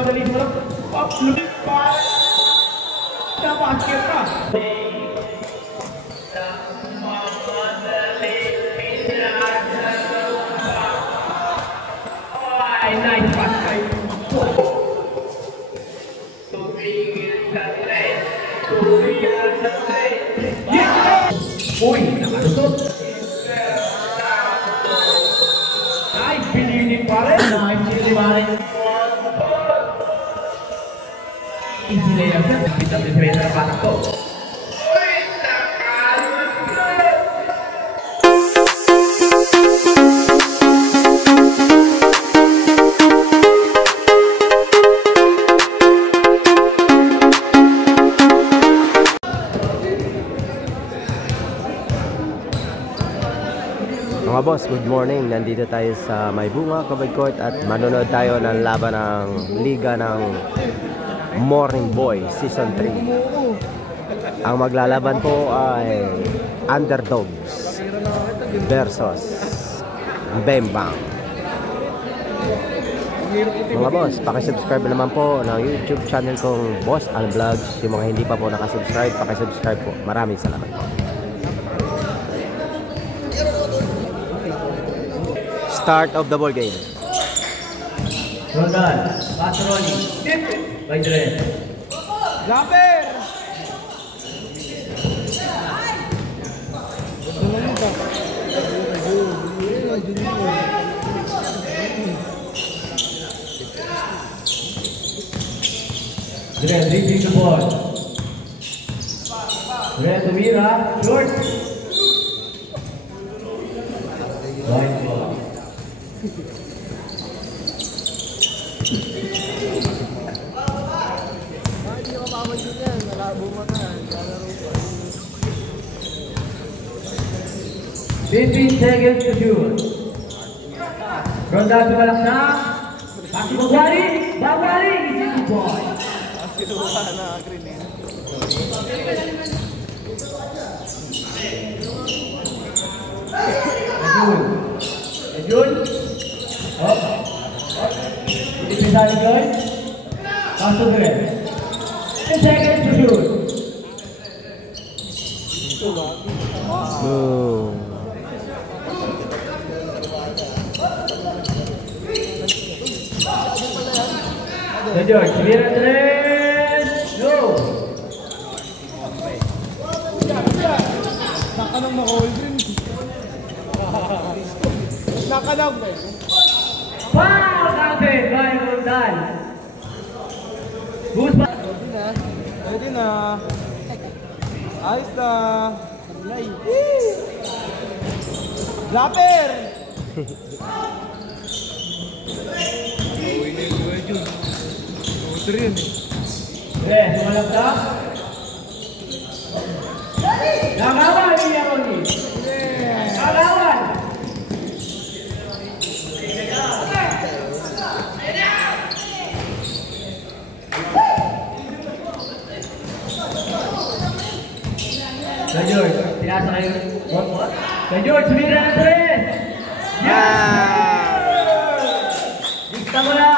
nagmamadali sa malap. Lumipat! Sa basket na! Ay, nice pass kayo. Uy, nakalusot. Nice, pinili pa rin. Nice, pinili pa rin. Easy layup yan. Kita mo yung sa patak ko. Mga boss, good morning. Nandito tayo sa Maybunga, Covered Court at manonood tayo ng laban ng Liga ng Morning Boy Season 3. Ang maglalaban po ay Underdogs versus Bembang. Mga boss, pakisubscribe naman po ng YouTube channel kong Boss Al Vlogs. Yung mga hindi pa po nakasubscribe, pakisubscribe po. Maraming salamat po. Start of the ball game. Jordan, pass rolling. By Dren. Jumper! Dren, reaching the ball. Dren to Mira, short. Right ball. Hindi ko mapansin yan, malabo mo na, lalaro pa. 15 seconds to shoot. From down to Malaksak. Pati Bagwari! Bagwari! Easy to boy. Sinuha na green eh. Ajun. Oh. Ini bisa Ajun. Langsung keren. 10 seconds to shoot. Ajun, 9 3. Go. Nakanang ma-hold rin. Nakanang ba yun? Wow! Kapit! By Rondan! Boost pa! Ready na. Ready na. Ayos na. Taglay. Lapper! Uy na yung buhay dyan. Motor yun eh. Pre, sumalap na? Nakawan! Hindi ako ni! Nakawan! Kay George, pinasa kayo. Kay George, sumira ng tres! Dikta mo na!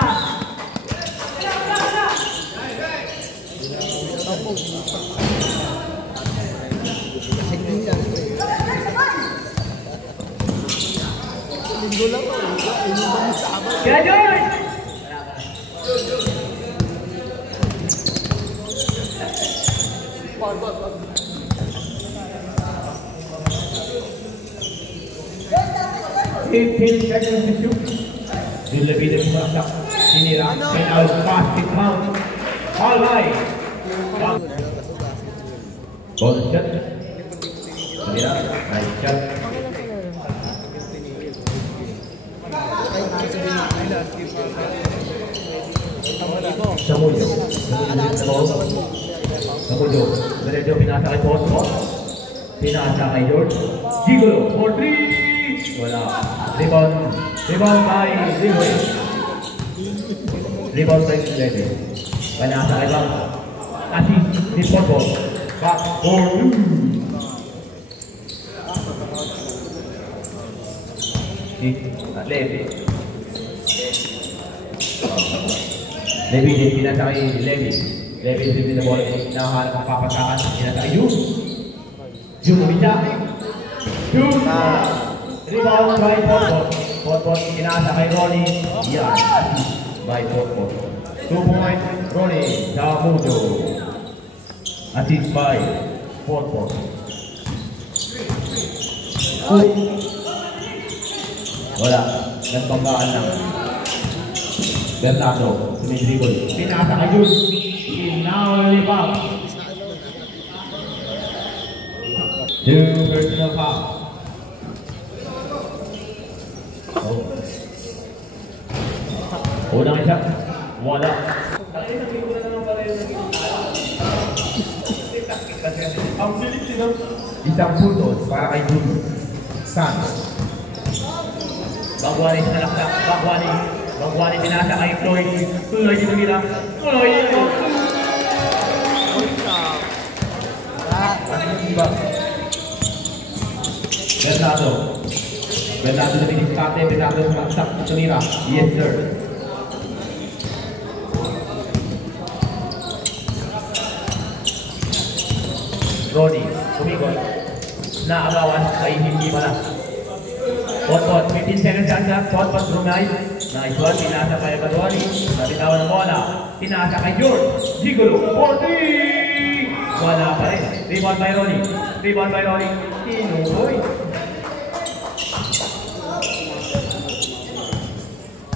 Linggo lang ako. Inuman mo sa abad. Kay George! Seconds to shoot. Dilebih dari Malaksak. Sinira. And out basket count. All right. Ball shot. Sinira. Nice shot. Samudio. Samudio. Diretso pinasa kay Bosco. Pinasa kay George. Gigolo for 3. Wala. Rebound by Leroy. Rebound by Leroy. Panasa kay Bang. Assist ni Bosco. Back for 2. Leroy. Levi din, pinasa kay Levi. Levi din na bola. Nahanap ang papasakan. Pinasa kay Yun. Yun, umita. Yun! Rebound by Potpot. Potpot, pinasa kay Ronnie. Yan. By Potpot. 2 point, Ronnie Damudo. Assist by Potpot. Wala. Nagpanggaan lang. Bernardo, sumidribol. Pinasa kay Yun. Inaulipap. 2 personal foul. Unang isa. Wala. Isang puntos para kay Jun. San. Bagwani sa nalaksak. Bagwani pinasa kay Floyd. Floyd dito nila. Floyd dito. Bernardo na biniskate. Bernardo sa nalaksak. Ito nila. Yes sir. Ronnie, kumikot. Naagawan kay hindi pala. Potpot, 15 seconds agad. Potpot, rumay. Nice one, pinasa kay Badwani. Nabitawan ng bola. Pinasa kay George. Gigolo, 40! Wala pa rin. Rebound by Ronnie. Tinuloy.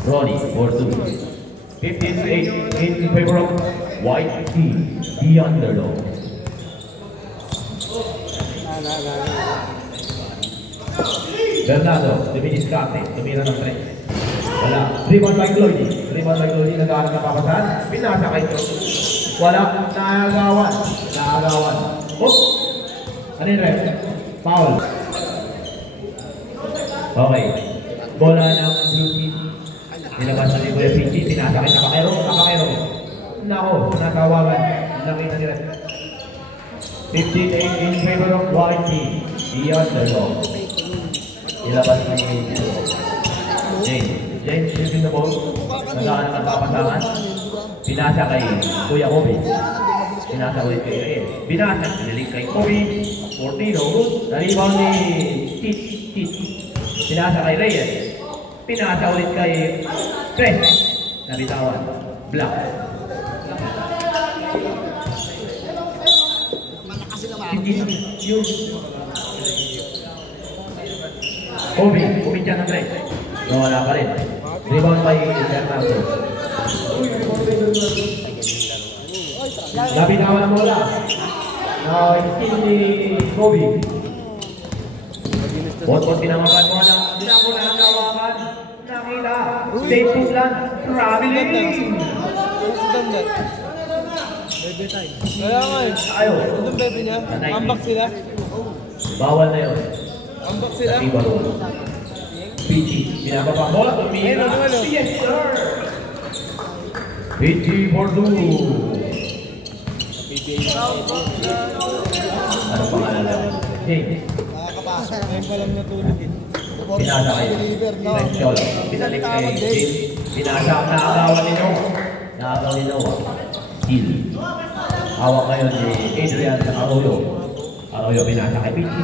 Ronnie, 4-2. 15-8 in favor of White team. The underdog. Bernardo, duminiskate, tumira ng 3. Wala. Rebound by Glory. Nag-aaral na papasahan. Pinasa kay George. Wala. Naagawan. Oops! Ano yung ref? Foul. Okay. Bola ng blue team. Nilabas na ni Kuya PG. Pinasa kay Kapakero. Nako, natawagan. Nakita ni ref. 15-8 in favor of White team. The underdog. Ilabas na ni James shooting the ball. Nagkaan ang papasangan. Pinasa kay Kuya Kobe. Pinasa ulit kay Reyes. Binasa, piniling kay Kobe. Fortino. Na-rebound ni Tit. Pinasa kay Reyes. Pinasa ulit kay Tres. Nabitawan. Black. Kobe dyan ng Tres. Nawala pa rin. Rebound by Bernardo. Nabitawan ang bola. Isin ni Kobe. Bot-bot pinamakan mo na. Dinako na ang tawakan. Nakita. State Puslan. Traveling. Kaya nga eh. Ayaw. Anong bebe niya? Ambak sila? Bawal na yun. Ambak sila? PG. Pinababa bola. Yes sir. PG for 2. Ano pangalan lang? James. Nakakapasok. Ngayon pa lang natulog eh. Pinasa kayo. Pinagsyol. Pinalik kay James. Pinasa. Nakagawa ni Noah. Hill. Hawak ngayon ni Adrian sa Arroyo pinasa kay PG.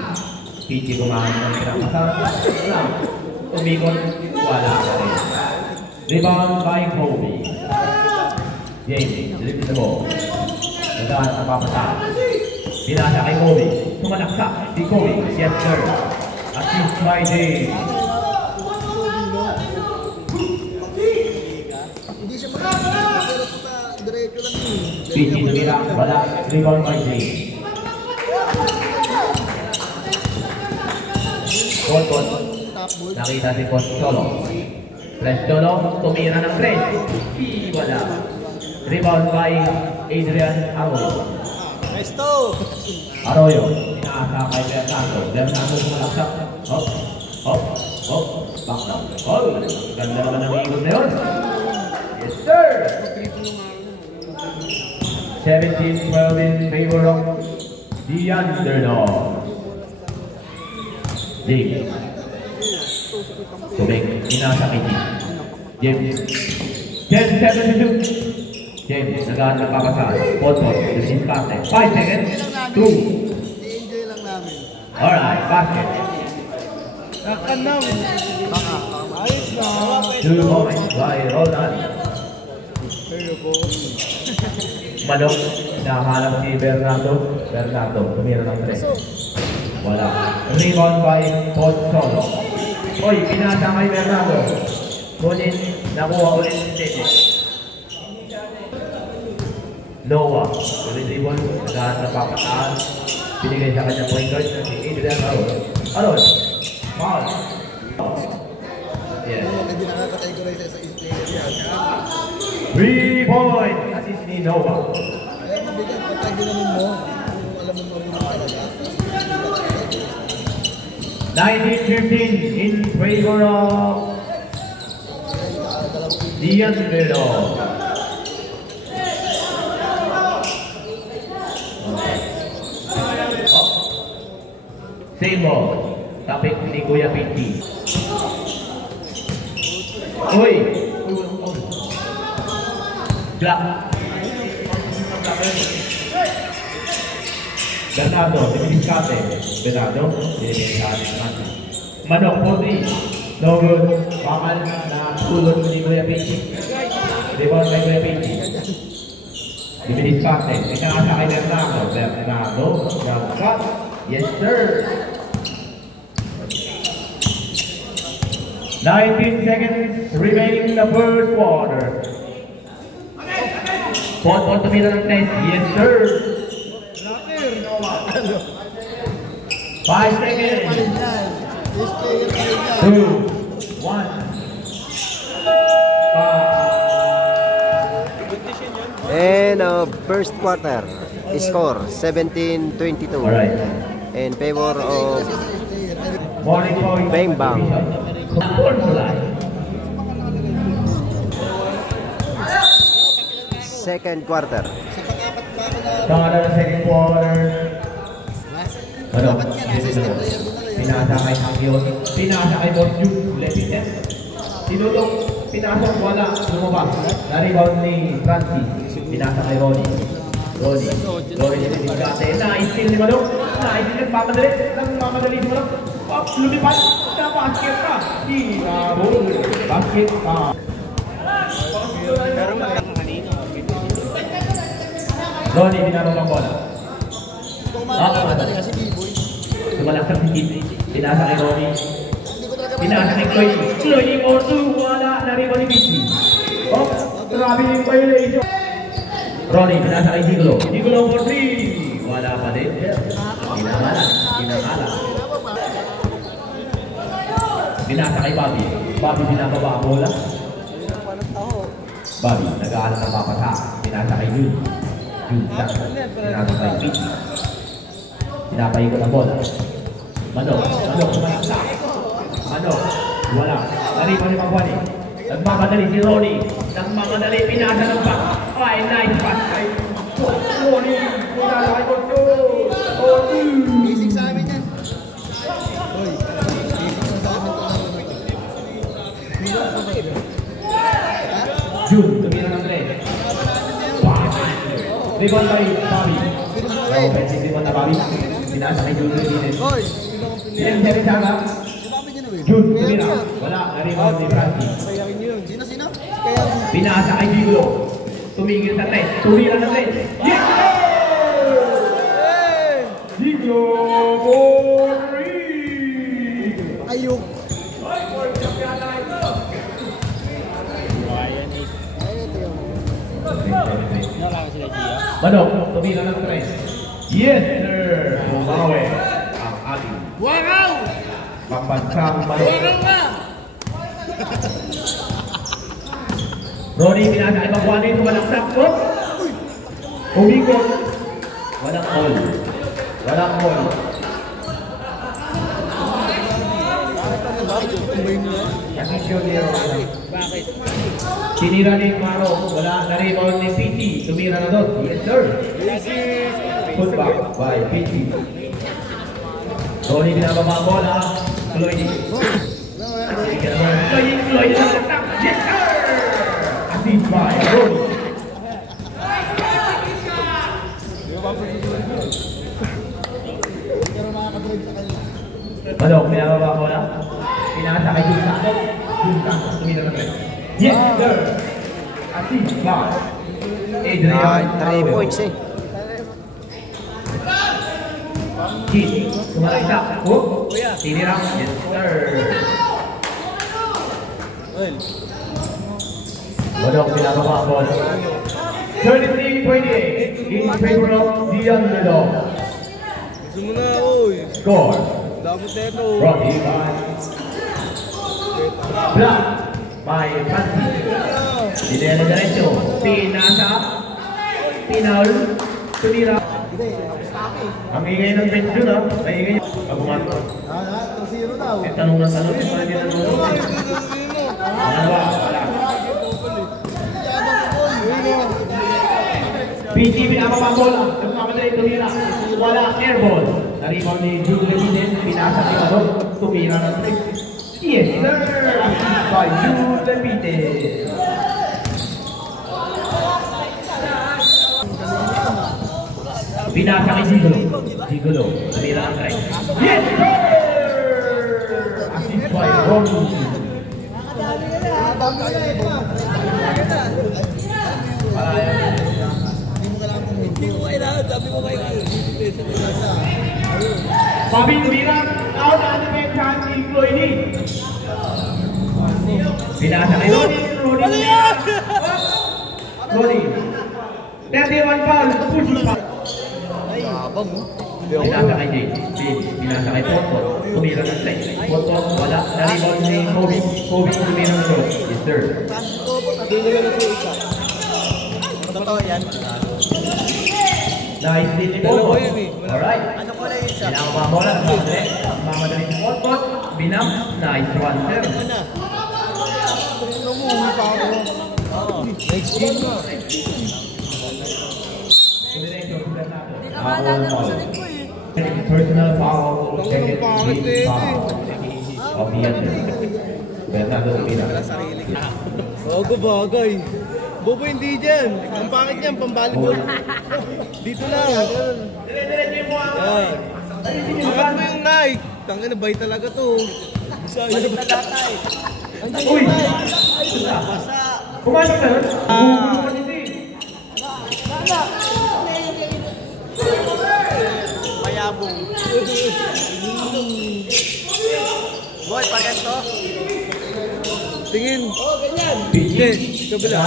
PG kumahan ng pinakasarap. Umikot. Wala ka rin. Rebound by Kobe. James. Deliver the ball. Nagdaan ang papasahan. Pinasa kay Kobe. Tumalaksak si Kobe. Yes sir. Assist by James. Hindi siya makakita, pero diretso lang yun. PG tumira. Wala. Rebound by James. Pot. Nakita si Pot Cholo. Press Cholo. Tumira ng 3. Wala. Rebound by Adrian Arroyo. Arroyo, inaasa kay Bernardo. Bernardo sumalaksak. Hop. Back down. Ganda naman ang ikot na yun. Yes sir! 17-12 in favor of the underdog. James. Tubig, inaasa kay James. 10-7-2. James, nagahan ng papasal. Potpot, disinfante. 5 seconds. 2. I-enjoy lang namin. Alright, basket. Nakanam. Baka. Ayos na. 2 points by Roland. Pero po. Manok, nahanap si Bernardo. Bernardo, tumira ng 3. Wala. Rebound by Pozzolo. Uy, pinasa kay Bernardo. Ngunit, nakuha ulit si Tete. Noah, ulit rebound. Nagahan ng papataan. Binigay sa kanyang point guard na si Adrian Aron. Aron, foul. Yes. Hindi nakakategorize sa player yan. 3 points. Assist ni Noah. Kaya mabigat, pagka ginamin mo, kung alam mo marunong talaga. 19-15 in favor of Dian Velo. Same ball. Tapik ni Kuya Pinti. Uy! Black. Bernardo, diminiscate. Bernardo, diminiscate. Manok, 40. No good. Bakal na tulot ni Kuya Pinti. Rebound kay Kuya Pinti. Diminiscate. Pinakasa kay Bernardo. Bernardo, jump shot. Yes, sir. 19 seconds remaining in the first quarter. Pot tumira ng test. Yes, sir. 5 seconds. 2, 1. And first quarter, score 17-22 Alright. in favor of Morning point. Bang Bang. Second quarter. Start of the second quarter. Ano? Pinasa kay Hangyon. Pinasa kay Boss Jude. Lepites. Sinulong. Pinasok. Wala. Lumabas. Na-rebound ni Francis. Pinasa kay Ronnie. Ronnie diniligate. Na-steal ni Manok. Na-steal nagmamadali. Nagmamadali si Manok. Lumipad. Na-basket ka. Hinabol. Basket ka. Ronnie, binabang ang bola. Sumalaksak si Kid. Pinasa kay Ronnie. Pinasa kay Chloe. Chloe Orsu. Wala. Naribo ni Vicky. Oh, grabe yung violation. Ronnie, pinasa kay Gigolo. Gigolo for 3. Wala pa din. Kinangalan. Pinasa kay Bobby. Bobby, binababa ang bola. Bobby, nag-aalas ng papasa. Pinasa kay Jude. Pinasa kay Vicky. Pinapaikot ang bola. Manok, sumalaksak. Manok, wala. Naripan ni Magwani. Nagmamadali si Ronnie. Nagmamadali, pinasa ng back. Ay, nice pass kay Ronnie. Pinasa kay Ronnie. Basic sa amin yan. Hoy, basic sa amin ito. June, tumira ng 3. Rebound kay Bobby. Offensive rebound na Bobby. Pinasa kay June. Hoy, Sinensya sana. June, tumira. Wala, na-rebound ni Francis. Sino? Kaya Pinasa kay Gigolo. Tumigil sa 3. Tumira ng 3. Yes! Gigolo for 3! ayok. Manok, tumira ng 3. Yes, sir! Bumawi ang ating Wow! pambansang Manok. Wow ka! Ronnie, pinasa kay Magwani. Tumalaksak. Oh! Umikot. Walang all. Walang all. Tinira ni Maro. Wala na rebound ni PT. Tumira na doon. Yes, sir. Put back by PT. Ronnie, binababa ang bola. Tuloy ni. Tuloy ni. Yes, sir. Assist by Ronnie. Pero makakadrive sa kanya. Ano, pinababa mo na? Pinasa kay Jun Santos. Jun Santos, tumira na rin. Yes, sir! Assist ba? Adrian 3 points eh. Kid, sumalay siya. Hook, tinira. Yes, sir. Wadong pinababa ang ball. 33-28 in favor of Dian Lalo. Gusto mo na, oy. Score. Dapat na ito. Rocky by Black by Panty. Dinela diretso. Pinasa. Pinal. Tumira. Ang ingay ng bench dun ha. Ang ingay. Pag umato. 2-0 daw. Eh, tanong na tanong. Yung mga dinanong. Ano ba? Wala. PG pinababa ang bola. Nagmamadali tumira. Wala. Airball. Naribaw ni Jude Levinen. Pinasa ni Mado. Tumira ng 3. Yes, sir! By Jude Levinen. Pinasa kay Gigolo. Gigolo. Tumira ng 3. Yes, sir! Assist by Ronnie. Bobby tumira. Out na may chance ni Chloe. Pinasa kay Ronnie. Ronnie. 31 foul. Push pa. Pinasa kay Jay. Pinasa kay Poto. Tumira ng 3. Poto wala. Naribaw ni Kobe. Kobe tumira ng 2. Yes, sir. Nice din ni Poto. Alright. Pinaka bola. Mamadali si Poto. Binam. Nice one, sir. Next game na. Personal foul, second game foul of the under. Bernardo Tumira. Bago bagay. Bobo hindi dyan. Ang pangit niyan, pambalibol. Dito lang. Yan. Angat mo yung Nike. Tangin na bay talaga to. Balik na gatay. Uy! Pumasok na yun? Mayabong. Boy, paganto. Tingin. Oh, ganyan. Hindi. Kabila.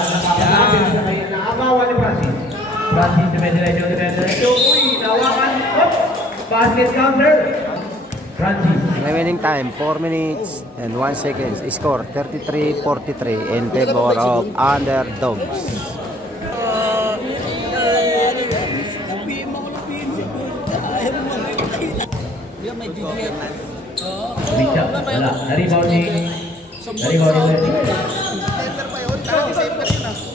Nakakawa ni Francis. Francis, defender. Uy, nawakan. Basket counter. Francis. Remaining time 4 minutes and 1 seconds. Score 33-43 in favor of Underdogs. Richard, wala. Naribaw ni Levy.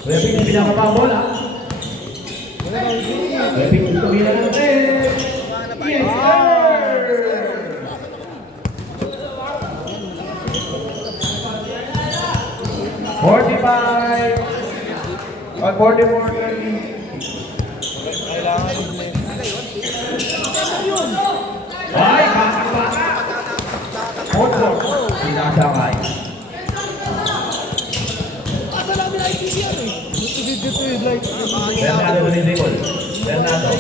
Levy yung pinakapa ang bola. Levy yung tumira ng 3. Yes, sir! Or 44. Ay, baka. Opo. Sinasakay. Bernardo Rizicol. Bernardo.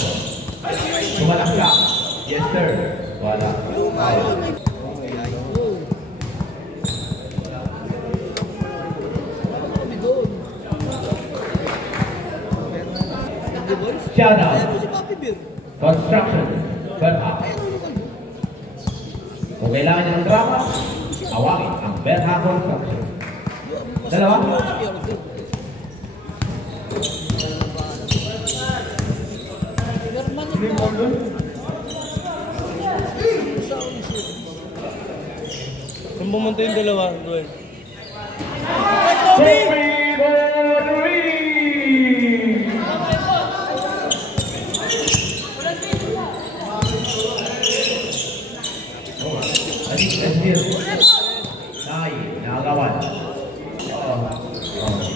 Tumalak siya. Yes, sir. Wala. Shout out. Construction. Berha. Kung kailangan niyo ng drama, awangin ang Berha Construction. Dalawa. Kung bumunta yung dalawa, Duel. Nagawan.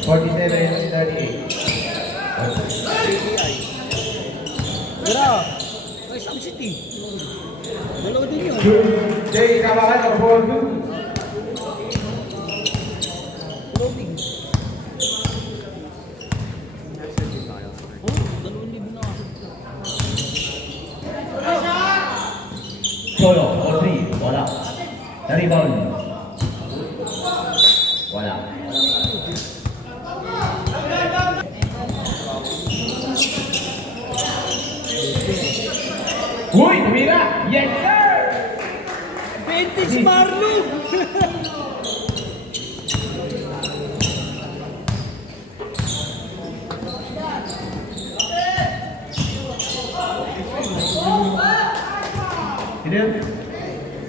47-38. Tara! Ay, Sam City. Dalawa din yun. Jay, kawakan ng ball 2. Floating. Oh, 2,000 na. Solo, ball 3. Wala. Na-rebound. Wala. Uy, tumira! Yes, sir! Vintage Marlon!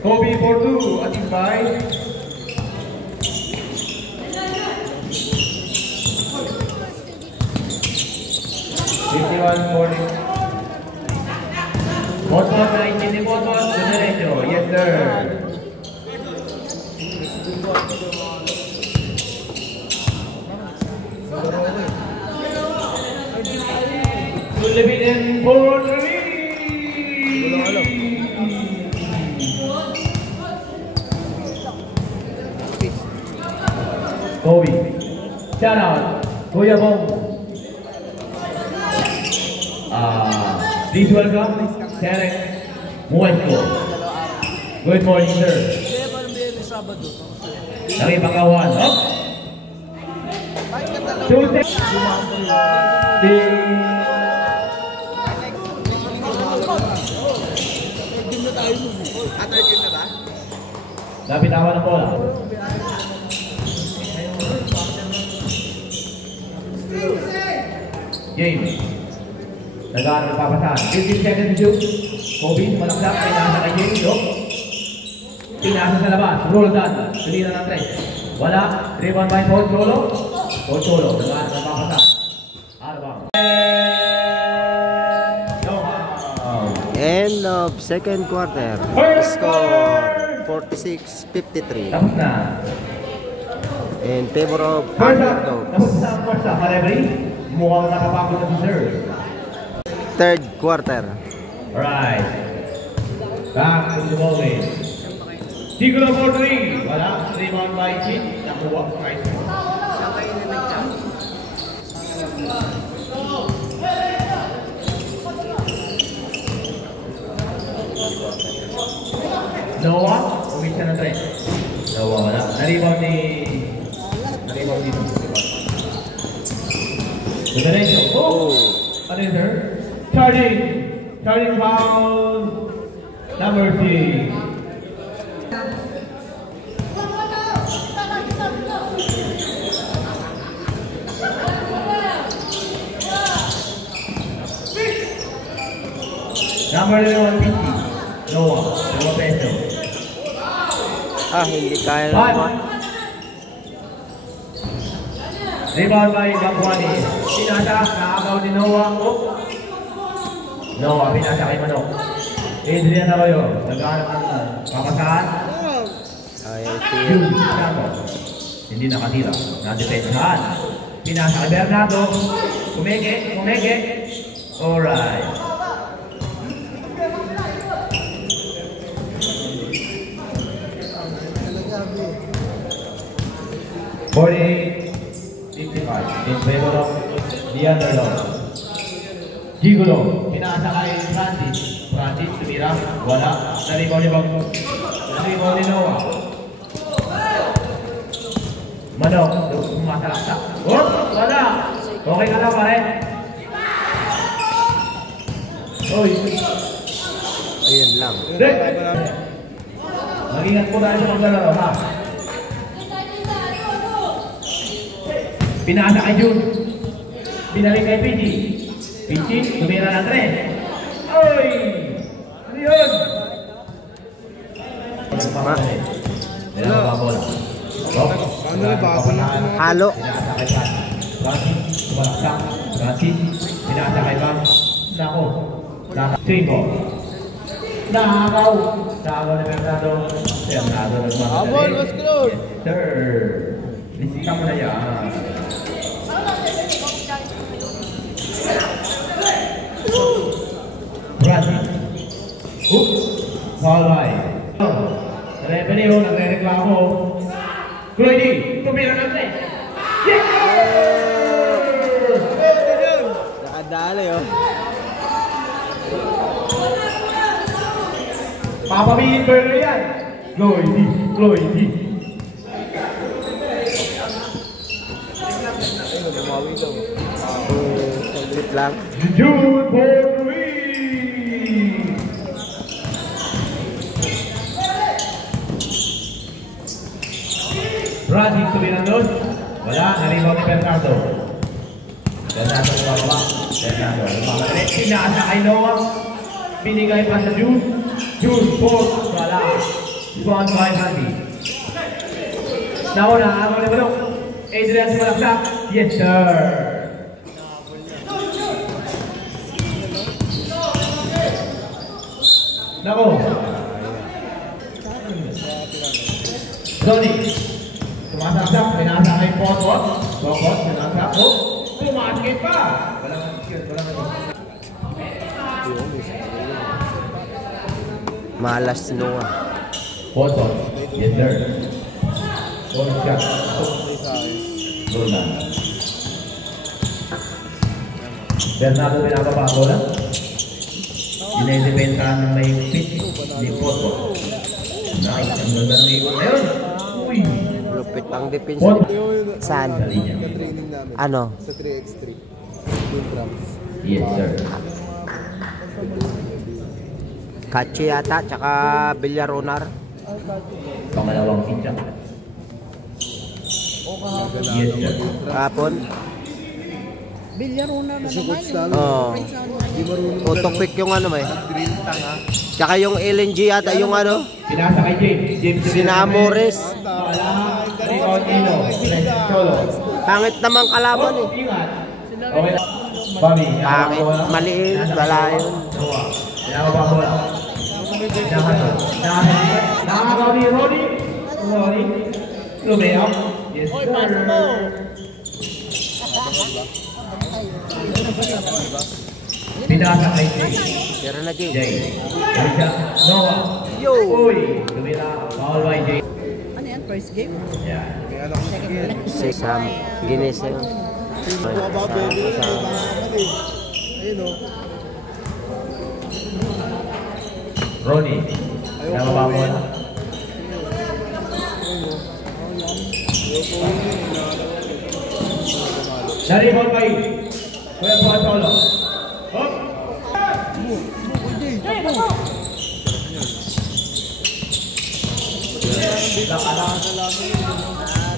Kobe for 2, ating by Botbot na hindi Botbot sa derecho. Yes, sir. Sulibin for 3. Kobe. Shout out. Kuya Bong. Please welcome Derek Muesco. Good morning, sir. Nakipagawan. Up. Napitawan na bola. Game. Nag-aaral na papasahan. 15 seconds to shoot. Kobe, malaksak. Pinasa kay James. Look. Pinasa sa labas. Roll down. Sunira ng 3. Wala. Rebound by Paul Cholo. Paul Cholo. Nag-aaral na papasahan. Arbang. End of second quarter. Score 46-53 Tapos na. in favor of First up. Underdogs. Tapos na ang first up. Referee. Mukhang nakapakot na si Sir. Third quarter. Alright. Back to the ball game. Siguro for 3. Wala. Rebound by Chin. Nakuha. Right. Noah. Umisa na 3. Noah wala. Na-rebound dito. Diretso. Oh! Ano yun, sir? Charging foul number 3. Number 150. Noah Peso. Hindi kaya Five. naman. Rebound by Gabuani. Pinasa, nakagaw ni Noah. Oh. Noah, pinasa kay Manok. Adrian Arroyo, nag-aanap ng papasahan. June Santos. Hindi nakatira. Na-depensahan. Pinasa kay Bernardo. Kumege. Alright. In favor of the underdog. Gigulo, pinasa kay Francis. Tumira, wala. Naribaw ni Noah. Manok, masalaksak. Oh, wala. Okay ka lang pare. Oy. Ayun lang. Mag-ingat po tayo sa paglalaro, ha? Pinasa kay June. Pinalik kay Pichi. Pichi, tumira ng 3. Oy! Ano yun? Meron pa bola. Halo. Pinasa kay Francis. Tumalaksak. Francis. Pinasa kay Bang. Nako. Tribo. Nakaw. Nakaw na Bernardo. Bernardo nagmamadali. Abol, mas close. Sir. Lisika mo na yan. Foul by. Referee ho, nagre-reklamo. Cloydy, tumira ng play. Yes! Nakadali oh. Papabihin ko na yan. Cloydy. Saglit lang. Jude Borui. Bradley tumira doon. Wala, naribaw ni Bernardo. Bernardo lumababa. Bernardo lumababa. Pinaasa kay Noah. Binigay pa sa Jude. Jude, fourth. Wala. Rebound by Handy. Nauna, ako ni Manok. Adrian Sumalaksak. Yes, sir. Nako. Ronnie. Tumasaksak. Pinasa kay Potot. Potot, pinasa ko. Tumaskit pa. Walang skit. Malas si Noah. Potot. Yes, sir. Potot siya. Roland. Bernardo pinababa ko lang. Dinedepentahan ng may pitch ni Potot. Nice. Ang ganda ng ikot na yun. Uy. Lupit ang defense. Potot. Saan? Training namin. Ano? Sa 3x3. Yung drums. Yes, sir. Kachi yata, tsaka Villaronar. Pangalawang pitch. Yes, sir. Kapon. Bilyaruna na Kasi naman coach yung namin. Oo. Di marunong Autopic yung ano may. green tanga. Tsaka yung LNG yata, yung ano. Pinasa kay James. James Sinamores. Wala. Rebound Ino. Solo. Pangit naman kalaban eh. Ingat. Okay lang. Bobby. Pangit. Maliit. Wala yun. Pinababa ko lang. Nakakagaw ni Ronnie. Lumayaw. Yes, sir. Pinasa kay Jay. Tira na Jay. Jay. Alicia. Noah. Yo! Uy. Tumira. Foul by Jay. ano yan, first game? Yeah. May anak ko sige. Sesam. Ginising. Baba, baby. Ayun o. Ronnie. Pinababa ko lang. Naribon kay Kuya Solo. Hop!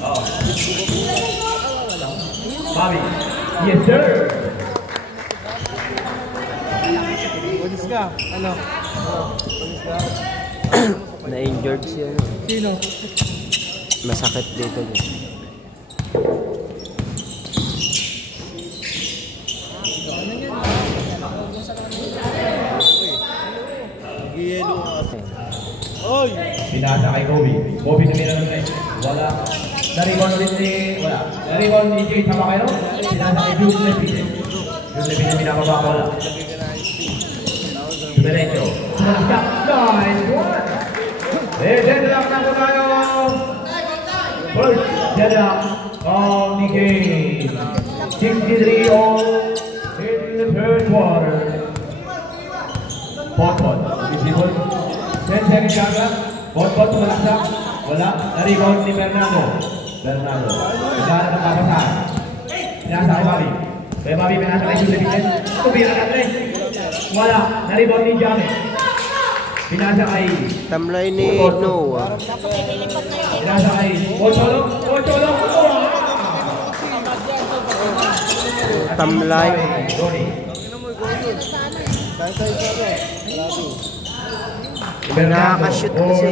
Oh. Bobby. Yes, sir. Walis ka. Ano? Na-injured siya. Sino? Masakit dito. Nag-yelo ka. Oy! Pinasa kay Kobe. Kobe tumira ng net. Wala. Naribon ulit ni... Wala. Naribon ni Jay. Tama kayo? Pinasa kay Jude Lepine. Jude Lepine pinababa ko lang. Diretso. Sumalaksak. Nice one! Deadlock na po tayo. First deadlock of the game. 63 all in the third quarter. Potpot. Visible. 10 seconds kagad. Potpot sumalaksak. Wala. Na-rebound ni Bernardo. Bernardo. Nagkaroon ng papasahan. Pinasa kay Bobby. Kaya Bobby pinasa kay Jude Lepine. Tumira na rin. Wala. Na-rebound ni Jamet. Pinasa kay Tamlay ni Noah. Pinasa kay Ocholo. Ocholo. Tamlay. Ronnie. Tayo ka ba? Nakaka-shoot kasi.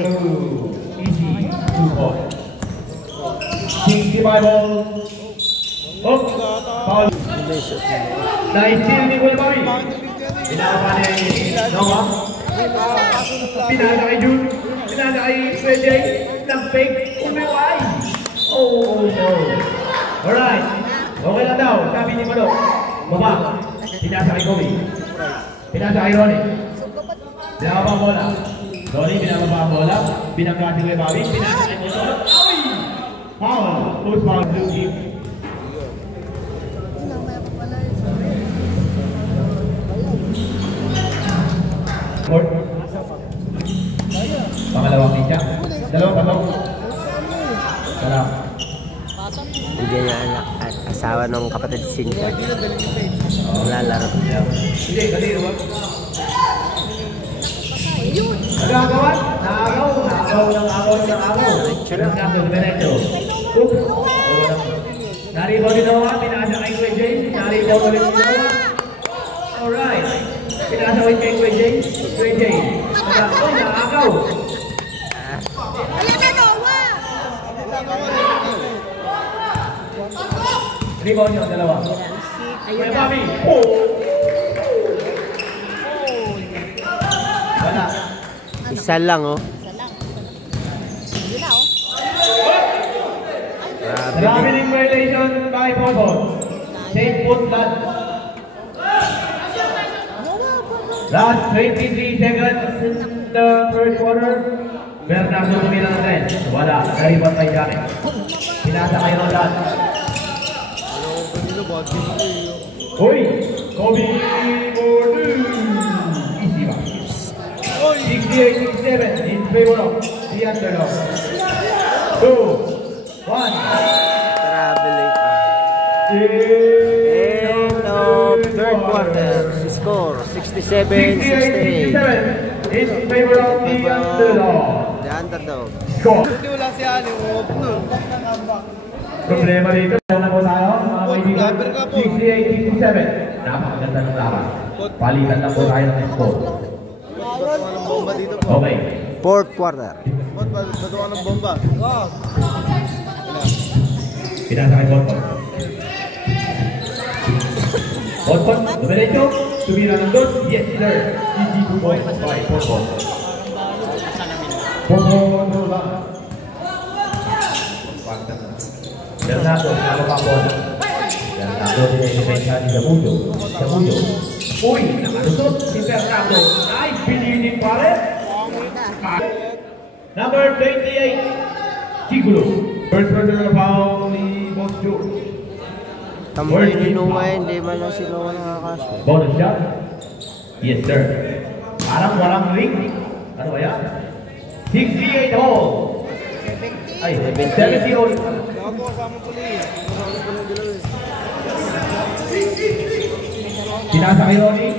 Easy. 2 ball. 65 ball. Oh. Foul. Na-steal ni Kuya Bobby. Pinapa ni Noah. Pinasa kay Jude. Pinasa kay Kuya Jay. Nag-fake. Umiway. Oh no. Alright. Okay lang daw. Sabi ni Manok. Baba. Pinasa kay Kobe. Pinasa kay Ronnie. Pinasa pa bola. Ronnie, binababa ang bola. Binangga si Kuya Bobby. Pinasa kay Motor. Ay! Foul! Post foul, blue team. Court. Pangalawang pitya. Dalawang tanong. Salam. Hindi niya anak at asawa ng kapatid Cynthia. Lalaro. Hindi, kanino ba? Nagagawan? Naagaw ng agaw. Pinasakto, diretso. Oops. Naribaw ni Noah, pinasa kay Kuya Jay. Naribaw ulit ni Noah. Alright. Pinasa ulit kay Kuya Jay. Kuya Jay. Naagaw. Rebound niyo ang dalawa. Kuya Bobby. Wala. Isa lang oh. Grabe ng violation by Bonbon. Safe foot blood. Last 23 seconds in the first quarter. Bernardo tumila ng 10. Wala. Naribat kay Janet. Pinasa kay Rodan. Uy! Kobe Mordu! Easy ba? 68-67 in favor of the underdog. 2, 1. Travel pa. End of third quarter. Score 67-68. In favor of the underdog. The underdog. Score. Hindi wala si Ali. Problema dito. Na po tayo, mga kaibigan. 68-67. Napakaganda ng laban. Palitan lang po tayo ng score. Okay. Fourth quarter. Batuan ng bomba. Pinasa kay Bonbon. Bonbon, dumiretso. Tumira ng doon. Yes, sir. Easy to go by Bonbon. Bonbon, bola. Bernardo, nalabang bola. Bernardo, dinidefensa ni Zamudio. Zamudio. Uy, nakalusot si Bernardo. Ay, pinili pa rin. Number 28, Chigulo. First runner foul ni Boss George. Tambay ni Noah, hindi man lang si Noah nakakasya. Bonus shot. Yes, sir. Parang walang ring. Ano ba yan? 68 all. Ay, 70 all. Pinasa kay Ronnie.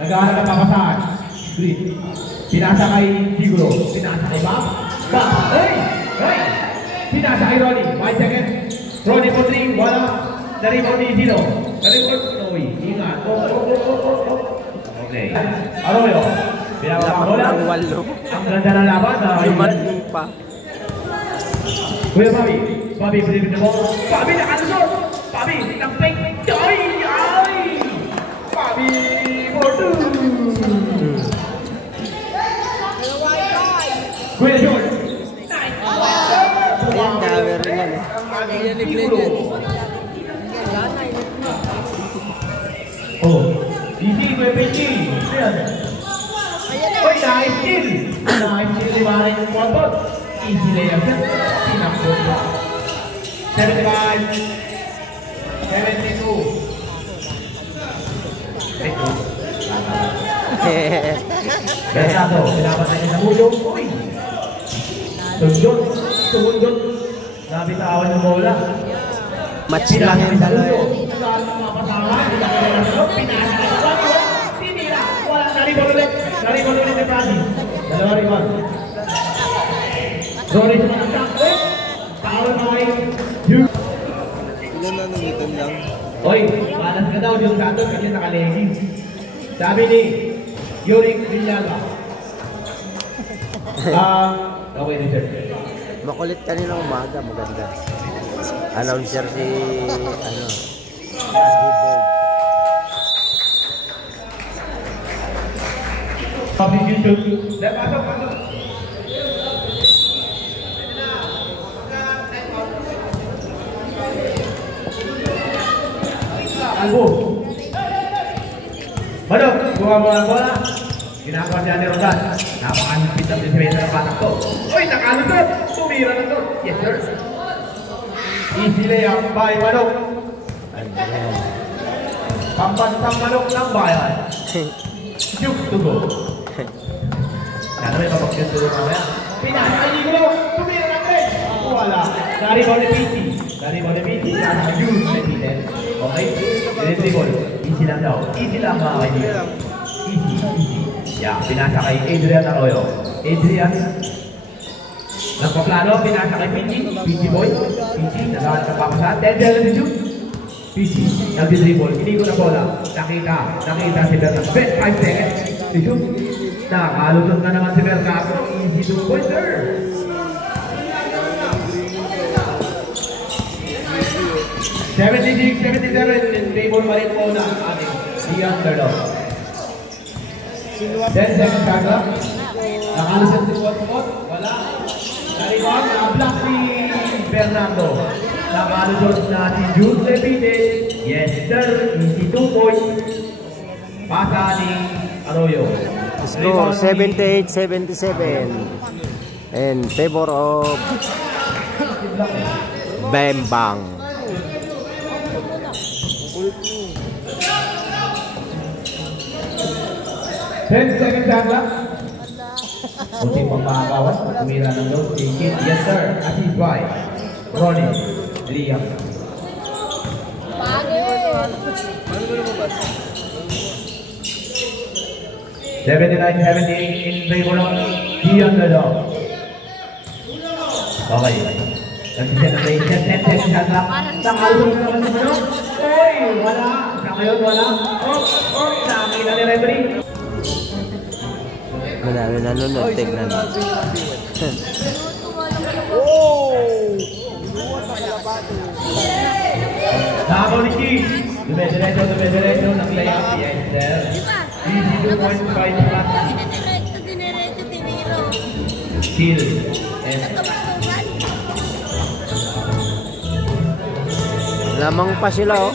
Nag-aaral ang papasahan. Green. Pinasa kay Chigulo. Pinasa kay Bob. Bob. Hey! Hey! Pinasa kay Ronnie. 5 seconds. Ronnie po 3. Wala. Naribon ni Dino. Naribon. Uy, ingat. Okay. Ano yun? Pinapakabola. Ang ganda na laban. Lumating pa. Kuya Bobby. Bobby, believe in the ball. Bobby, nakalusot. Bobby, namping. Ay! Ay! Bobby, for 2. Kuya George. Ayan, dami rin yan eh. Oh, easy, Kuya Benji. Ayan. Uy, nice kill. Nice kill ni Maring Bonbon. Easy layup yan. Pinakot ba? 75. 72. Bernardo, pinapatay niya sa mulo. Uy! Sumundot. Nabitawan yung bola. Match lang yung dalawa yan. Naribon ulit ni Brady. Dalawa ribon. Sorry sa mga sakto. Power kay Hugh. Ilan na nangitan lang? Oy, malas ka daw yung Santos kasi nakalegi. Sabi ni Yurik Villaga. Okay din sir. Makulit kanina umaga, maganda. Announcer si, ano, Pasok. Albo. Manok, buka mo ang bola. Ginagawa niya ni Roldan. Napakahigpit ang defensa ng batang to. Uy, nakalusot! Tumira na to. Yes, sir. Easy layup by Manok. Pambansang Manok ng bayan. Shoot to go. Sana may mapag-shoot to go mamaya. Pinay, ay di ko! Tumira na rin! Wala. Naribaw ni Piti. Naribaw ni Piti. Sana use na Piti. Okay? Dribble. Easy lang daw. Easy lang mga kaibigan. Easy, easy. Yeah, pinasa kay Adrian Arroyo. Adrian. Nagpaplano, pinasa kay Piti. Piti boy. Piti, nagawa ng papasahan. 10 na shoot. Piti, nagdi-dribble. Hindi ko na bola. Nakita si Bernardo. 5 seconds. Si shoot. Nakalusot na naman si Bernardo. Easy 2-pointer. $76, $77 in favor pa rin po ng ating the underdog. 10 seconds kagad. Nakalusot si Spot. Wala. Naribang, naka-block si Bernardo. Nakalusot na si Jude Levite. Yes sir, easy 2 points. Pasa ni Arroyo. Score 78-77 in favor of Bembang. 10 seconds kagad. Kunti pang makakawas. Tumira ng load. Yes sir, assist by Ronnie Liam. 79-78 in favor of the underdog. Okay. Nag-set na play. 10 seconds kagad. Nakalusot na naman si Manok. Uy, wala. Sa ngayon wala. Nakakita ni referee. Manalo na nunod, tignan. Nakabaw ni Keith. Dume-diretso. Nag-layup. Yes, sir. Easy 2.5 flat. Steal. Lamang pa sila, oh.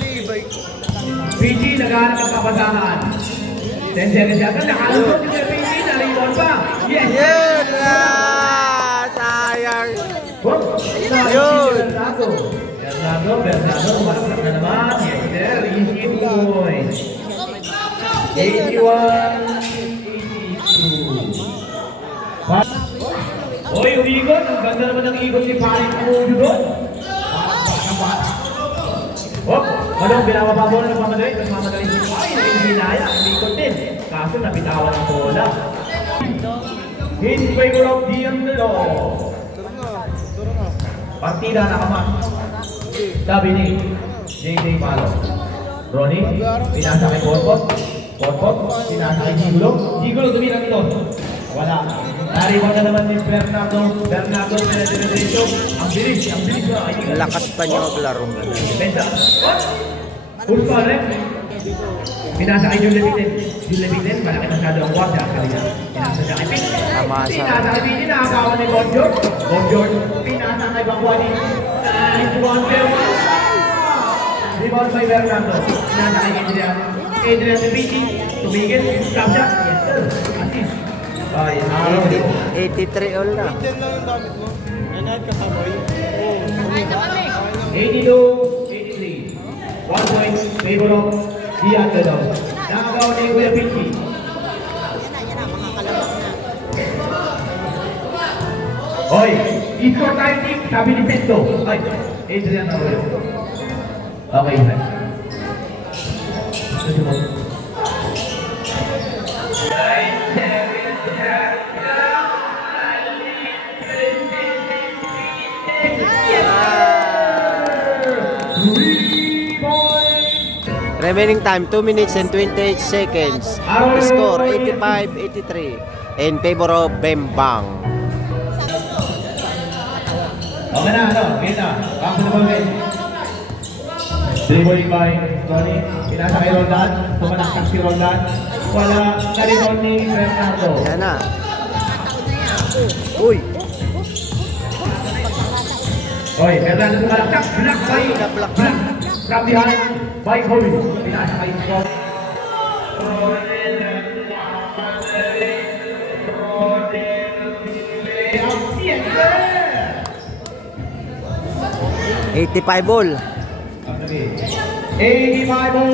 PG, naghahanap ng kapasahan. 10 seconds yata. Nakalusot si PG. Naribon pa. Yes, Yun na! Sayang! Yun! Bernardo, malaksak na naman. Yes, sir. Easy 2 points. 81-82. Oy, umigot. Ang ganda naman ng ikot ni Paring Kumudo doon. Manong, binababa mo na nagmamadali. Ay, hinaya. Umikot din. Kaso napitawan ng bola. In favor of the underdog. Partida nakamat. Sabi ni JJ Malo. Ronnie, pinasa kay Porpot, pinasa kay Gigulo tumirang ito. Wala. Nariwan na naman ni Bernardo penetration. Ang bilis na. Lakas pa niya maglaro. Defensa. Full score rin. Pinasa kay Jules Leviten, malaki masyado ang guardia sa kanila. Pinasa siya kay Pink. Pinasa kay Pink, nakakawan ni Bob George. Pinasa kay Bangwani. Rebound by Bernardo. Pinasa kay Adrian Levite. Tumigil. Stop shot. Yes sir. Assist. Ay, 83 all na. 82-83. 1 point favor of the underdog. Nakagawa ni Kuya Pinky. Oy, score time team, sabi ni Tento. Ay, Adrian Arroyo. Okay, sir. Remaining time 2 minutes and 28 seconds. Score 85-83 in favor of Bembang. Okay na, kita. Back to the ball game. Dribble by Ronnie. Pinasa kay Roldan. Tumanaksak si Roldan. Wala. Nalibon ni Bernardo. Yan na. Uy. Oy, Bernardo tumanaksak. Block by. From behind by Kobe. Pinasa kay Scott. 85 ball. 85 ball.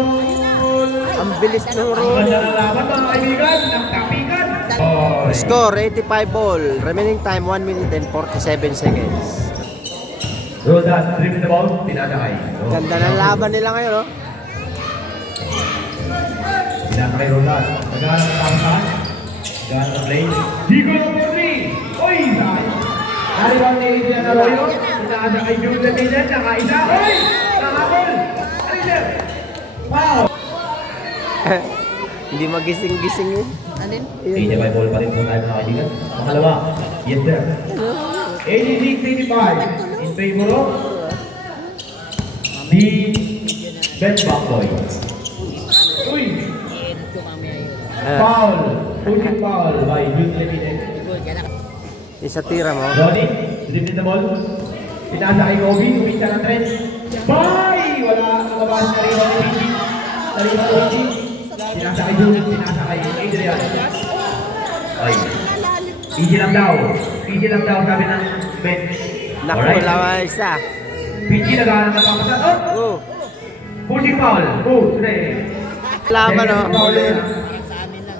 Ang bilis ng Ang Ronnie. ganda ng laban mga kaibigan. Nagtapikan. Oh. Score 85 ball. Remaining time 1 minute and 47 seconds. Roldan, dribble the ball. Pinasakay. Oh. Ganda ng laban nila ngayon, oh. Pinasakay Roldan. Naghanap ng tamsan. Naghanap ng play. Digo ng 4-3. Oy! Nariwan ni Adrian Arroyo. Pinasakay Jude Leminen. Nakaisa. Oy! Nakakol! Alicer! Wow! Hindi magising-gising yun. Alin? Hindi may ball pa rin po tayo mga kaibigan. Makalawa. Yes sir. 86-85 in favor of the bench back boy. Uy! I-edit ko mamaya yun. Foul! Pushing foul by Jude Leminen. Good, yan ako. Isa tira mo. Ronnie, dribble the ball. Pinasa kay Kobe, kumita ng trend. Bye! Wala kumabas na rin Ronnie Pinky. Narinig ko Pinky. Pinasa kay Jude, pinasa kay Adrian. Ay. Easy lang daw. Easy lang daw sabi ng bench. Naku, lawa isa. Pinky naghahanap ng papasan. Oh! Oh. Pushing foul. Oh, today. Laban, oh. Sa amin lang.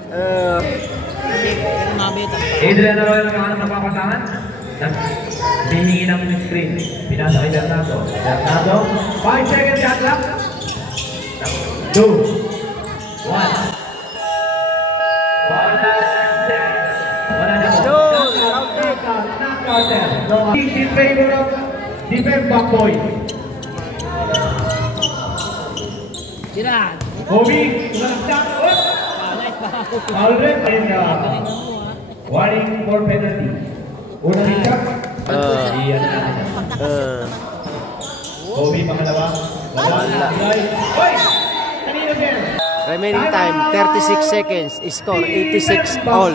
Pero mamaya tapos. Adrian Arroyo naghahanap ng papasangan. Hihingi ng screen. Pinasa kay Bernardo. Bernardo. 5 seconds shot clock. 2 1 Wala na po. Knockout. In favor of defense back boy. Sira! Kobe, tumalaksak. Nice ba? Foul rin. Warning for penalty. Unang hitsap. Iyan na natin. Kobe, pangalawa. Wala. Hoy! Kanina sir. Remaining time 36 seconds. Score 86 all.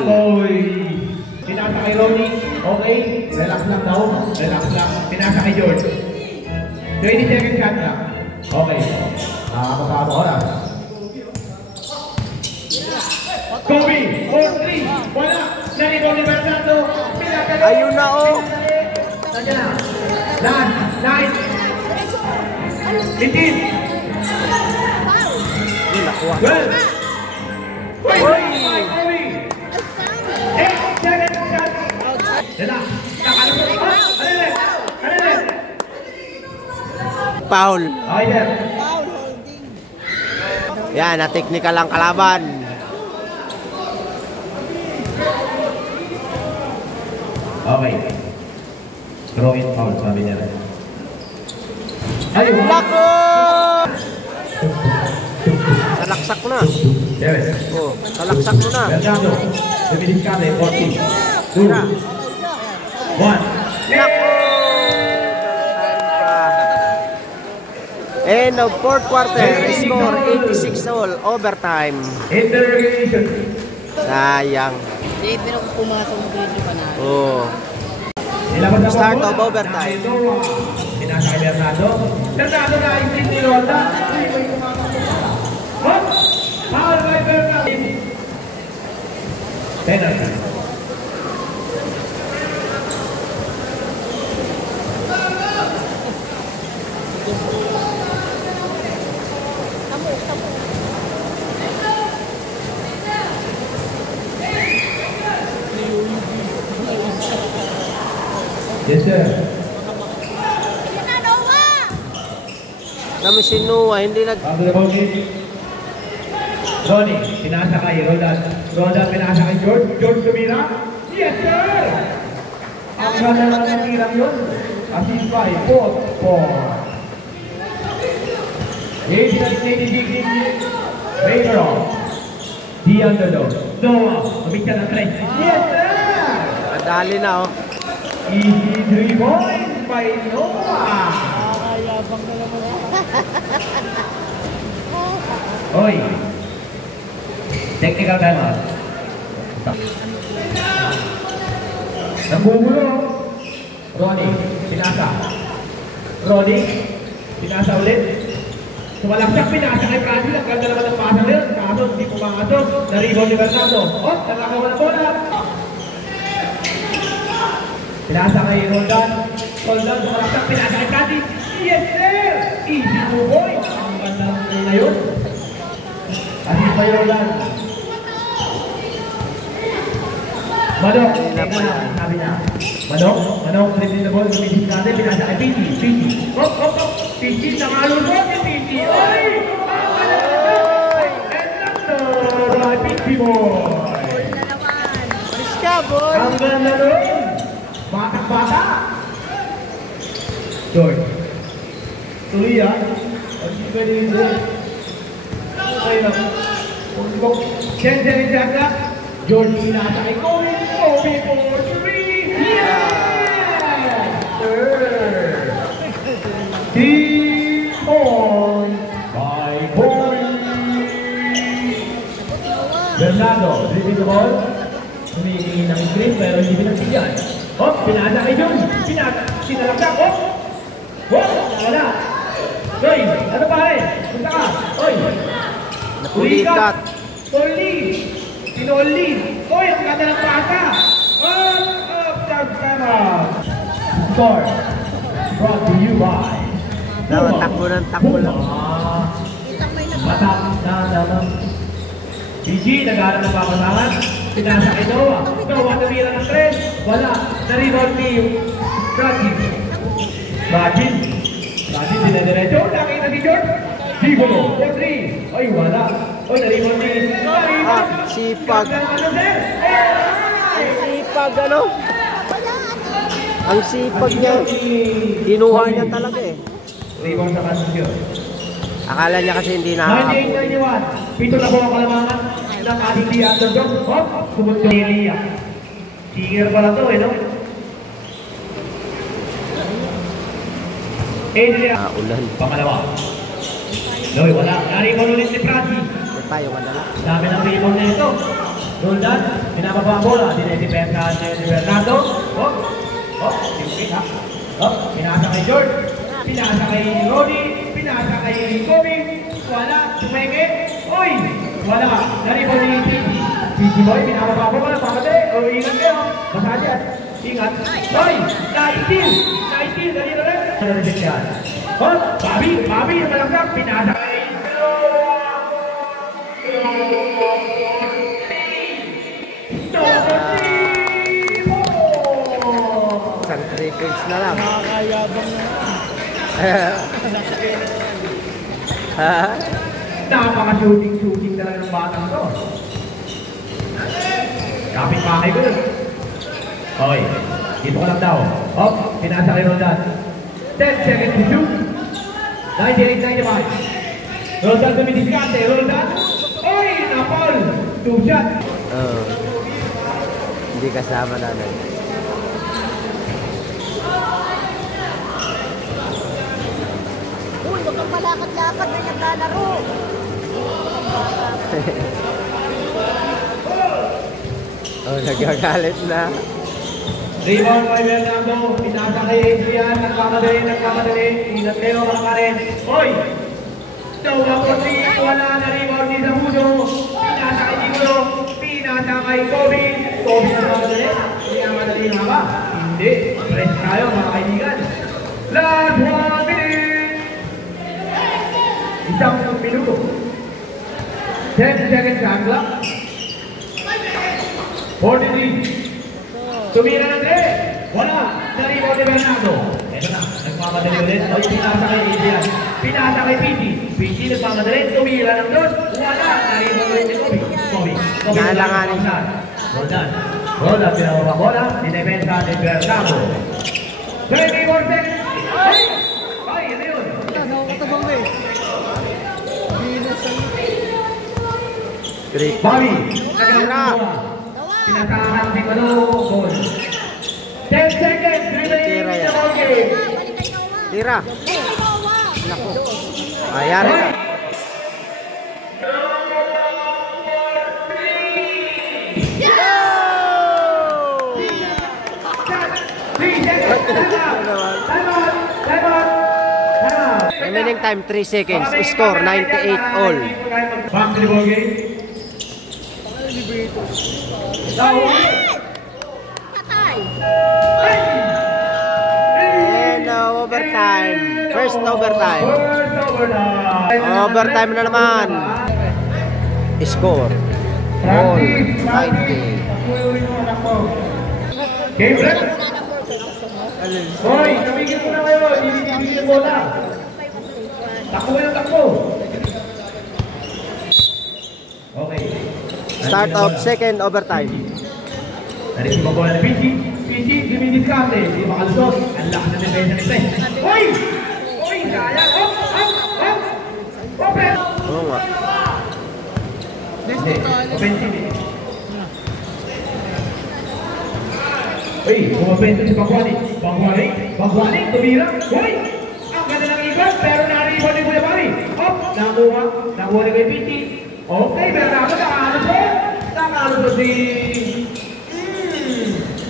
Pinasa kay Ronnie. Okay. Relax lang daw. Relax lang. Pinasa kay George. 20 seconds shot lang. Okay. Makakapasama oras. Kobe! 4-3. Wala. Narinig ni Bernardo. Ayun na, oh. Nandiyan na. Last. 9. 18. Nakuha. 12. Uy! Kobe! 8 seconds shot. Yan na. Nakalapot. Alilit. Alilit. Foul. Okay, sir. Yan, na-technical ang kalaban. Okay. Throw in foul, sabi niya. Ayun. Nako! Salaksak mo na. Yes. Oh, salaksak mo na. Bernardo. Lumilis ka na 14. 2. 1. Nako! End of fourth quarter. Score 86 all. Overtime. Interrogation. Sayang. Hindi, pero kung pumasok mo dito pa na. Oh. Start of overtime. Pinasa kay Bernardo. Bernardo na isip ni Ronda. What? Foul by Bernardo. Penalty. Yes, sir. Namin si Noah, hindi nag... Bago na bawin. Ronnie, pinasa kay Roldan. Roldan pinasa kay George. George tumira. Yes, sir! Ang ganda lang ng tirang yun. Assist by 4. 86 favor of the underdog. Noah, kumita ng 3. Yes, sir! Madali na, oh. Easy 3 points by Noah. Oy. Technical timeout. Nanggugulo. Ronnie, pinasa. Ronnie, pinasa ulit. Sumalaksak, pinasa kay Brazil. Ang ganda naman ng pasa rin. Kaso, hindi pumasok. Na-rebound ni Bernardo. Oh, nagkakawa na bola. Pinasa kay Roldan. Roldan, sumalaksak, pinasa kay Brazil. Yes, sir! Easy po, boy! Ang ganda ng play na yun. Kasi pa yun lang. Manok, teka lang, sabi niya. Manok, flip in the ball, gumising natin, pinasa kay Piti. Hop, Piti, nakalo po si Piti. Oy! And that's by Piti boy. Alis ka, boy. Ang ganda nun. Bata. George. Tuloy yan. Hindi pwede yun doon. Okay lang. Sensor Jaga. George pinasa kay Kobe. Kobe for 3. Yes! Sir. 3 points by Kobe. Bernardo, dribbling the ball. Humihingi ng screen pero hindi pinagbigyan. Hop, pinasa kay John. Sinalagsak. Hop! Wala. Hoy, ano pare? Punta ka. Hoy. Napulikat. Tolli. Pinolli. Hoy, ang ganda ng pasa. Tama. Score. Brought to you by Takbo lang. Matak na. Gigi, nag-aaral ng papasangan. Pinasa kay Noah. Noah, namira ng 3. Wala. Na-rebound ni Rajin, dinadiretso. Nakita si George. Siguro. 4-3. Ay, wala. Ay, na-rebound ni Sipag. Ano? Ang sipag niya. Kinuha niya talaga eh. Rebound sa Casio. Akala niya kasi hindi nakakapoy. 98-91. Pito na po ang kalamangan ng ating di underdog. Hop, sumunod yung Elia. Singer pala to, no? Elia. Ulan. Pangalawa. Loy, wala. Naribon ulit si Prati. Ito tayo madala. Dami ng ribon na ito. Roldan, pinababa ang bola. Dinedepensa ni Bernardo. Hop, simpit ha. Hop, pinasa kay George. Pinasa kay Roddy. Pinasa kay Kobe. Wala. Tumenge. Oy! Wala. Naribon ni Titi. Titi boy, pinababa ang bola. Pamatay. O, ingat kayo. Basa dyan. Ingat. Oy! Naitil. Dali na rin. Ano na siya? Hop! Bobby. Ang malagak. Pinasa kay Isang 3 points na lang. Nakakayabang na. Napaka-shooting talaga ng batang to. Kapit-bahay ko nun. Okay, dito ko lang daw. Hop, pinasa kay Roldan. 10 seconds to shoot. 98-95. Roldan dumidiskante. Roldan. Oy, napal. 2 shot. Hindi kasama namin. Uy, huwag kang malakad-lakad na naglalaro. Nagagalit na. Rebound kay Bernardo. Pinasa kay Adrian. Nagkamadali. Ingat kayo mga karen. Oy! Tawa ko si wala na rebound ni Zamudo. Pinasa kay Dimudo. Pinasa kay Kobe. Kobe na madali. Hindi na madali nga ba? Hindi. Press kayo mga kaibigan. Last 1 minute. Isang minuto. 10 seconds shot clock. 43. Tumira na 3. Wala. Naribaw ni Bernardo. Ito na. Nagmamadali ulit. Oy, pinasa kay Adrian. Pinasa kay Piti. Piti nagmamadali. Tumira ng doon. Wala. Naribaw ulit ni Kobe. Nalanganin siya. Roldan pinababa bola. Dinepensa ni Bernardo. 24 seconds. Ay! Ano yun? Nakakatabang eh. Bobby. Nagkaroon bola. Pinatahan si Mano. Goal. 10 seconds. Remaining in the ball game. Tira. Naku. Ayari na. Remaining time 3 seconds. Score 98 all. Back to the ball game. Patay. And overtime. First overtime. First overtime. Overtime na naman. Score. All 90. Game break. Hoy, tumigil mo na kayo. Hindi yung bola. Takbo yung takbo. Okay. Start of second overtime. Narin si Mabola na PC. PC, dimidiskarte. Hindi makalusot. Ang lakas na defensa nito eh. Hoy! Hoy, kaya. Hop! Hop! Hop! Open! Oo nga. Hindi. Offensive eh. Hoy, umoffensive si Bagwani. Bagwani, tumira. Hoy! Ang ganda ng ikot, pero nariwan ni Kuya Bari. Hop! Nakuha ni kay PC. Okay, Bernardo, nakalusot si...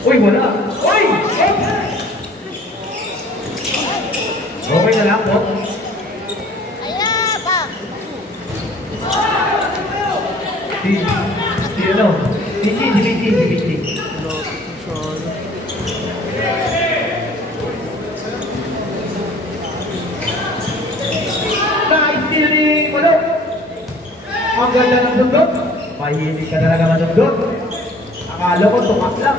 Uy, wala. Uy! Okay na lang po. Si ano? Si Vicky. Naistiling ano? Ang ganda ng dundot. Mahilig ka talaga manundot. Akala ko tumak lang.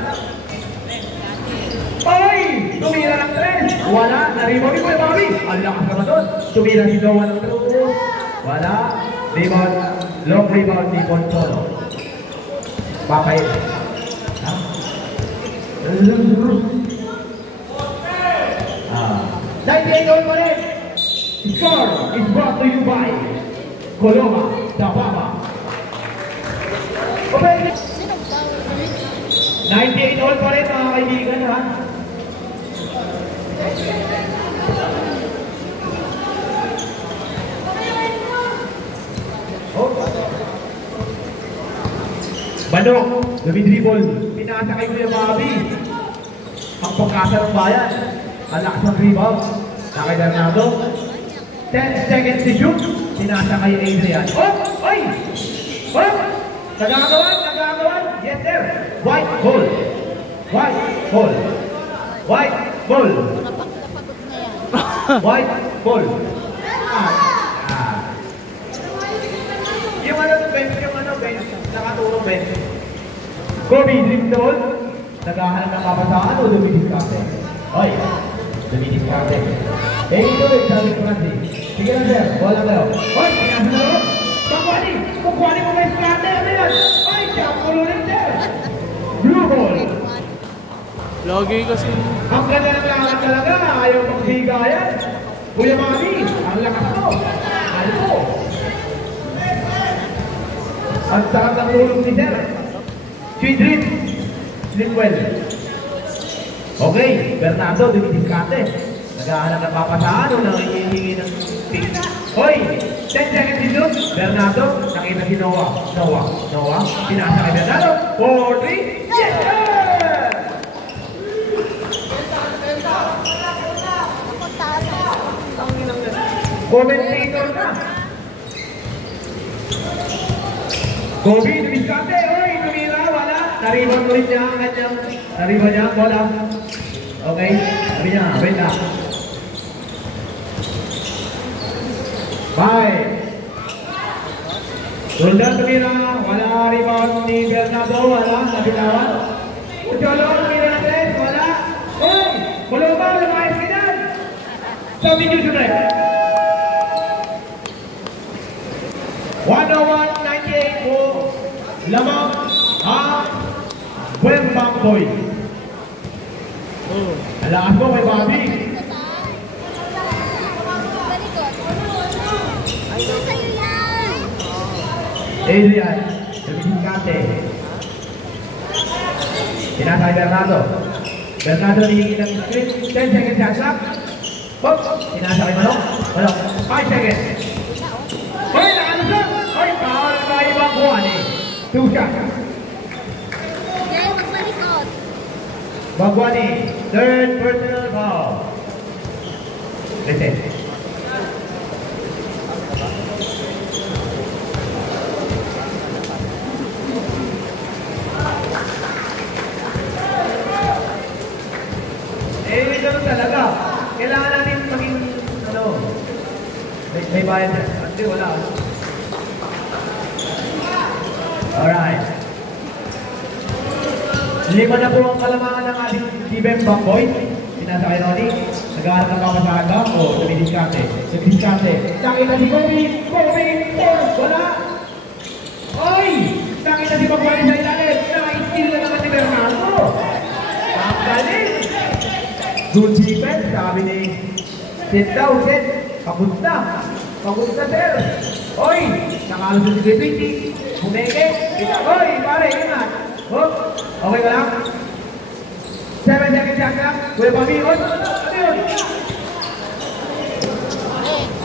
Ay! Tumira ng 3! Wala! Naribaw ni Kuya Bobby! Ang lakas naman doon! Tumira si Noah ng 2! Wala! Rebound! Long rebound ni Pontolo. Papay! Ha? 98 all pa rin! Score is brought to you by Coloma, Dababa. Okay! 98 all pa rin mga kaibigan ha! Manok, lumidribol, pinasa kay Kuya Bobby. Ang pagkasa ng bayan, ang lakas ng rebound. Nakay Bernardo, 10 seconds to shoot, pinasa kay Adrian. Oh! Oy! Oh! Nagagawan! Yes sir! White ball! White ball! White ball! White ball! Yung ano, Ben, nakatulong Ben. Kobe, drip doon. Naghahanap ng kapasaan o dumidiskarte? Oy, dumidiskarte. Ito rin, sabi ko natin. Sige na sir, wala tayo. Oy, pinasa na rin. Pagwani mo may skarte. Ano yan? Oy, kapulo rin sir. Blue ball. Lagi kasi. Ang ganda ng lakas talaga. Ayaw maghigayan. Kuya Mami, ang lakas mo. Ano po? Ang sarap ng tulong ni Sir. Sweet dream. Sleep well. Okay, Bernardo, dumidiskarte. Naghahanap ng papasaan o nangihingi ng pick. Hoy! 10 seconds dito. Bernardo, nakita si Noah. Pinasa kay Bernardo. 4-3. Yes, sir! Commentator na. Kobe, dumiskarte. Oy, tumira, wala. Nariban ulit niya ang kanyang. Nariban niya, bola. Okay, sabi niya, wait na. 5. Sultan tumira, wala rebound ni Bernardo, wala. Nabitawan. Ucholo, tumira na 3, wala. Oy, Coloma, lumayas ka dyan. Sabi niyo sunod. 101-98 po. Lamang ang Buembang Boy. Alakas mo kay Bobby. Adrian, dumidiskarte. Pinasa kay Bernardo. Bernardo hihingi ng screen. 10 seconds shot clock. Hop! Pinasa kay Manok. 5 seconds. Hoy, nakalusot! Hoy, foul by Bagwani. 2 shots. Bagwani, third personal foul. Listen. Ganun talaga. Kailangan natin maging, may bayan dyan. Hindi, wala. Alright. Lima na po ang kalamangan ng ating Kibem Bangboy. Pinasa kay Ronnie. Nag-aarap ng mamasahan ba? O, tumidiskarte. Tumidiskarte. Takit na si Kobe! Kobe! Wala! Oy! Takit na si Pagwali sa ilalim. Naka-steal na naman si Bernardo. Ang galing! Good defense. Sabi ni sit daw, sit. Papunta. Papunta, sir. Oy! Nakalos si Gripiti. Humeke. Oy! Pare, ingat. Oh, okay ba lang? 7 seconds shot na. Kuya Bobby, on. Ano yun?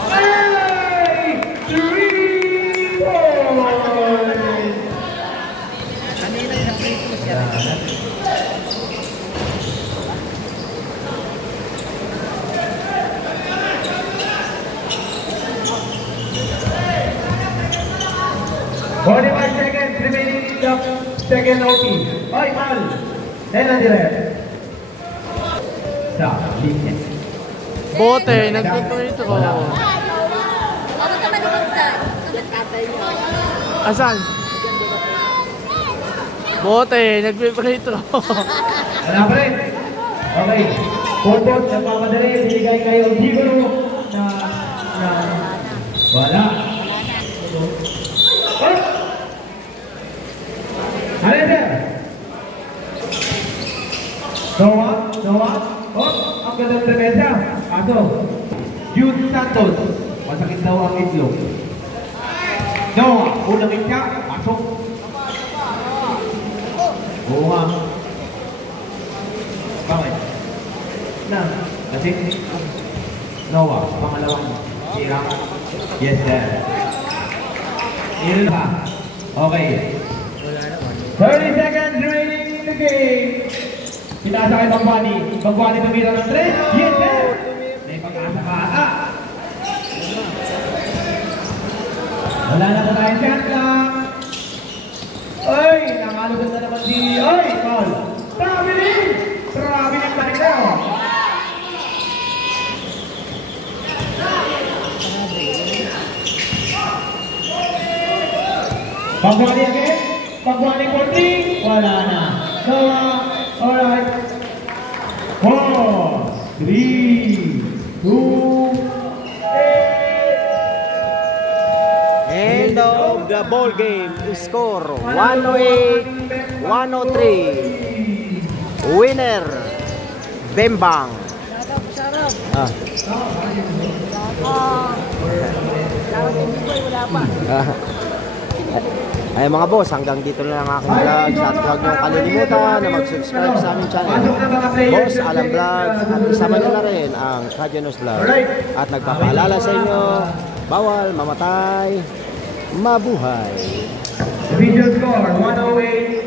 Ay! 3 points! Kanina yung Christmas yan. Seconds remaining in the second OT. Oy, Mal! Kailan dire? Sa, linya. Bote, nagpiprito ko. Bakit naman lumagda? Asan? Bote, nagpiprito. Wala pa rin. Okay. Pulpot, nagpapadali. Binigay kayo siguro na wala. Oh! Ano yun, sir? Noah? Oh, ang ganda ng remesa. Aso, Jude Santos. Masakit daw ang itlog. Noah, unang itya. Pasok. Oo nga. Bakit? Na, kasi Noah, pangalawang sira. Yes, sir. Ilan pa? Okay. 30 seconds remaining in the game. Pinasa kay Pagwani. Pagwani tumira ng 3. Yes, sir! May pag-asa pa ata. Wala na po tayong shot lang. Ay, nakalugan na naman si... Ay, Paul! Traveling! Traveling pa rin daw. Pagwani again. Pagwani 40. Wala na. Noah. Alright. 4, 3, 2, End of the ball game. Score 108-103. Winner Bembang. Ah. Ay mga boss, hanggang dito na lang aking vlog. At huwag niyong kalilimutan na mag-subscribe sa aming channel, Boss Alam Vlog. At isama niyo na rin ang Kajanos Vlog. At nagpapaalala sa inyo, bawal mamatay, mabuhay. Video score 108